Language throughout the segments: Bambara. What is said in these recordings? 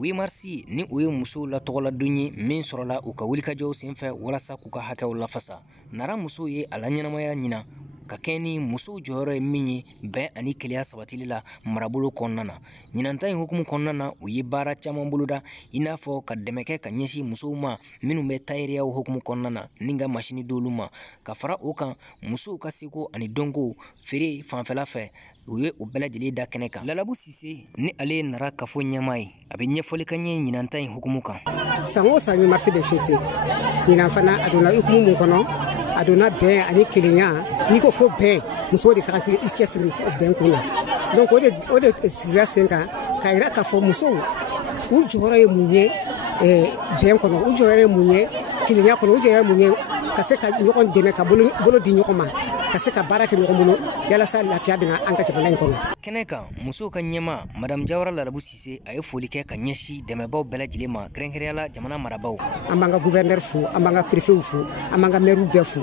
8 mars ni o ye muso la tɔgɔla don ye min sɔrɔla u ka wulikajɔw senfɛ walasa k'u ka hakɛw lafasa. Nara muso ye a la ɲɛnamaya ɲina ka kɛ ni musow jɔyɔrɔ ye min ye bɛn ani keleya sabatili la marabolo kɔnɔna na. Ɲinanta in hukumu kɔnɔna na u ye baara caman boloda i n'a fɔ ka dɛmɛ kɛ ka ɲɛsin musow ma minnu bɛ tailleriyaw hukumu kɔnɔna na ni ka machine dolu ma ka fara o kan musow ka seko ani dɔnko feere fanfɛla fɛ u ye o bɛɛ lajɛlen da kɛnɛ kan. Lalabu Sise ni ale ye Nara kafo ɲɛmaa ye a bɛ ɲɛfɔli ka ɲɛ ɲinanta in hukumu kan. San o san 8 mars bɛ fêter ɲinan fana a donna hukumu mun kɔnɔ a donna bɛn ani kelenya n'i ko bɛn musow de ka i cɛsiri bɛn kun na donc o de sigira sen kan k'a yira k'a fɔ musow u jɔyɔrɔ ye mun ye bɛn kɔnɔ u jɔyɔrɔ ye mun ye kelenya kɔnɔ u jɔyɔrɔ ye mun ye ka se ka ɲɔgɔn dɛmɛ ka bolo di ɲɔgɔn ma ka se ka baara kɛ ɲɔgɔn bolo yalasa lafiya bɛna an ka jamana in kɔnɔ. Kɛnɛ kan musow ka ɲɛma Madame Jawara Lalabu Sise a ye foli kɛ ka ɲɛsin dɛmɛbaw bɛɛ lajɛlen ma kɛrɛnkɛrɛnyala jamana marabaw. An b'an ka gouverneur fo an b'an ka préfet fo an b'an ka maire bɛɛ fo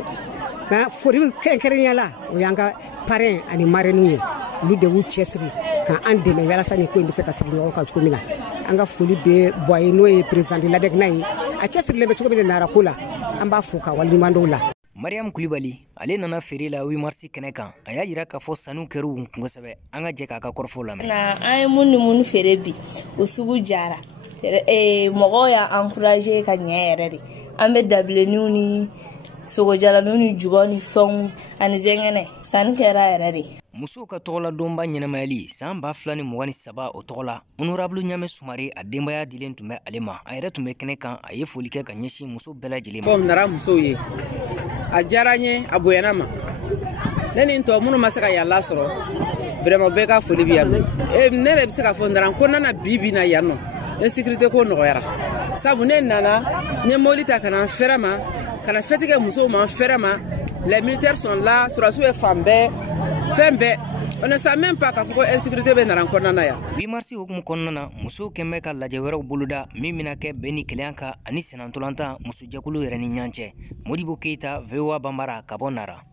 nka foli kɛrɛnkɛrɛnyala o y'an ka parrain ani marraine ye olu de y'u cɛsiri k'an dɛmɛ yalasa nin ko in bɛ se ka sigi ɲɔgɔn kan cogo min na an ka foli bɛ bɔ a ye n'o ye président de l'ADECNA ye a cɛsirilen bɛ cogo min na Nara ko la an b'a fo ka waleɲuman dɔw la. Mariam Kulibali ale nana feere la 8 mars kɛnɛ kan a y'a yira k'a fɔ sanu kɛr'u kun kosɛbɛ an ka jɛ k'a ka kɔrɔfɔ lamɛn. An ye mun ni mun feere bi o sugu jara mɔgɔw y'a encouragé ka ɲɛ yɛrɛ de an bɛ dabileniw ni sogojalaniw ni jubaw ni fɛnw ani zɛngɛnɛ sanni kɛra yɛrɛ de. Musow ka tɔgɔladonba ɲɛnamayali san 2023 o tɔgɔ la honorable Ɲame Sumare a denbaya dilen tun bɛ ale ma a yɛrɛ tun bɛ kɛnɛ kan a ye foli kɛ ka ɲɛsin muso bɛɛ lajɛlen ma. Fɔ Nara musow ye a diyara n ye a bonyana ma ne ni tɔ minnu ma se ka yalla sɔrɔ vraiment bɛɛ ka foli bɛ yan nɔ ne yɛrɛ bɛ se ka fɔ Nara ko nana bi na yan nɔ insécurité ko nɔgɔyara sabu ne nana n ye mobili ta ka na n fɛrɛ ma ka na fête kɛ musow ma n fɛrɛ ma les militaires sont là surasiw ye fan bɛɛ fɛn bɛɛ on ne sait même pas k'a fɔ ko insécurité bɛ Nara kɔnɔna na yan. 8 mars hukumu kɔnɔna na musow kɛn bɛ ka lajɛ wɛrɛw boloda min bɛna kɛ bɛn ni keleya kan ani senantolantan musojɛkulu yɛrɛ ni ɲɔgɔn cɛ. Modibo Keyita VOA Banbara ka bɔ Nara.